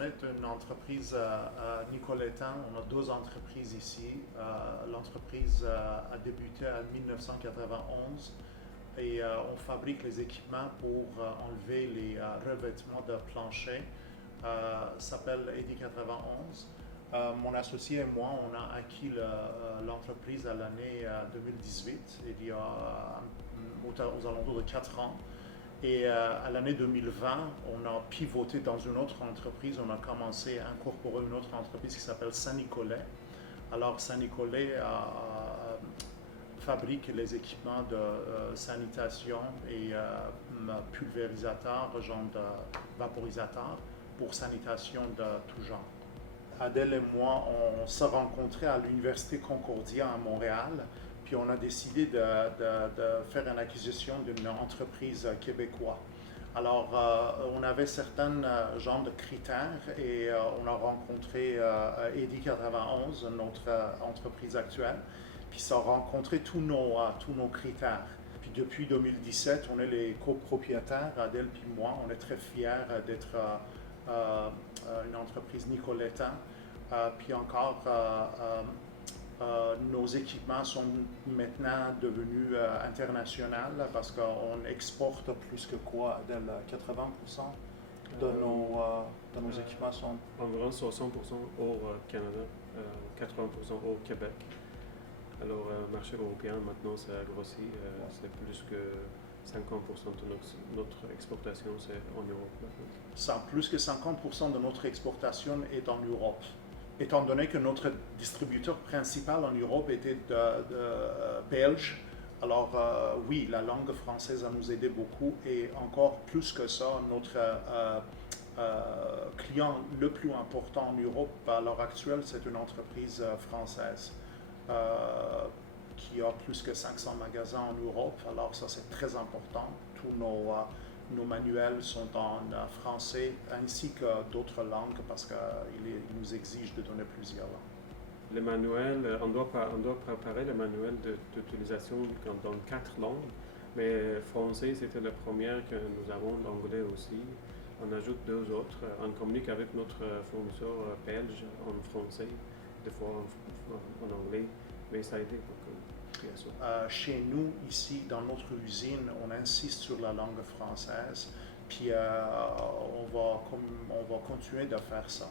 on est une entreprise Nicoletin. On a deux entreprises ici. L'entreprise a débuté en 1991 et on fabrique les équipements pour enlever les revêtements de plancher. S'appelle EDI 91. Mon associé et moi, on a acquis l'entreprise à l'année 2018, il y a aux alentours de 4 ans. Et à l'année 2020, on a pivoté dans une autre entreprise. On a commencé à incorporer une autre entreprise qui s'appelle Saint-Nicolet. Alors, Saint-Nicolet fabrique les équipements de sanitation et pulvérisateurs, genre de vaporisateurs pour sanitation de tout genre. Adèle et moi, on s'est rencontrés à l'Université Concordia à Montréal. Puis on a décidé de faire une acquisition d'une entreprise québécoise. Alors, on avait certains genres de critères et on a rencontré EDI 91, notre entreprise actuelle, puis ça a rencontré tous nos critères. Puis depuis 2017, on est les copropriétaires, Adèle puis moi. On est très fiers d'être une entreprise Nicoletin. Puis encore, nos équipements sont maintenant devenus internationaux parce qu'on exporte plus que quoi, Adèle, 80% de nos équipements sont... Environ 60% au Canada, 80% au Québec. Alors, le marché européen, maintenant, ça a grossi. C'est plus que 50% de notre exportation, c'est en Europe maintenant. Plus que 50% de notre exportation est en Europe. Étant donné que notre distributeur principal en Europe était belge, alors oui, la langue française a nous aidé beaucoup et encore plus que ça, notre client le plus important en Europe à l'heure actuelle, c'est une entreprise française qui a plus que 500 magasins en Europe, alors ça c'est très important. Tous nos manuels sont en français ainsi que d'autres langues parce qu'il nous exige de donner plusieurs langues. Les manuels, on doit préparer le manuel d'utilisation dans 4 langues, mais français c'était la première que nous avons, l'anglais aussi. On ajoute 2 autres. On communique avec notre fournisseur belge en français, des fois en anglais, mais ça a aidé beaucoup. Chez nous, ici, dans notre usine, on insiste sur la langue française, puis on va continuer de faire ça.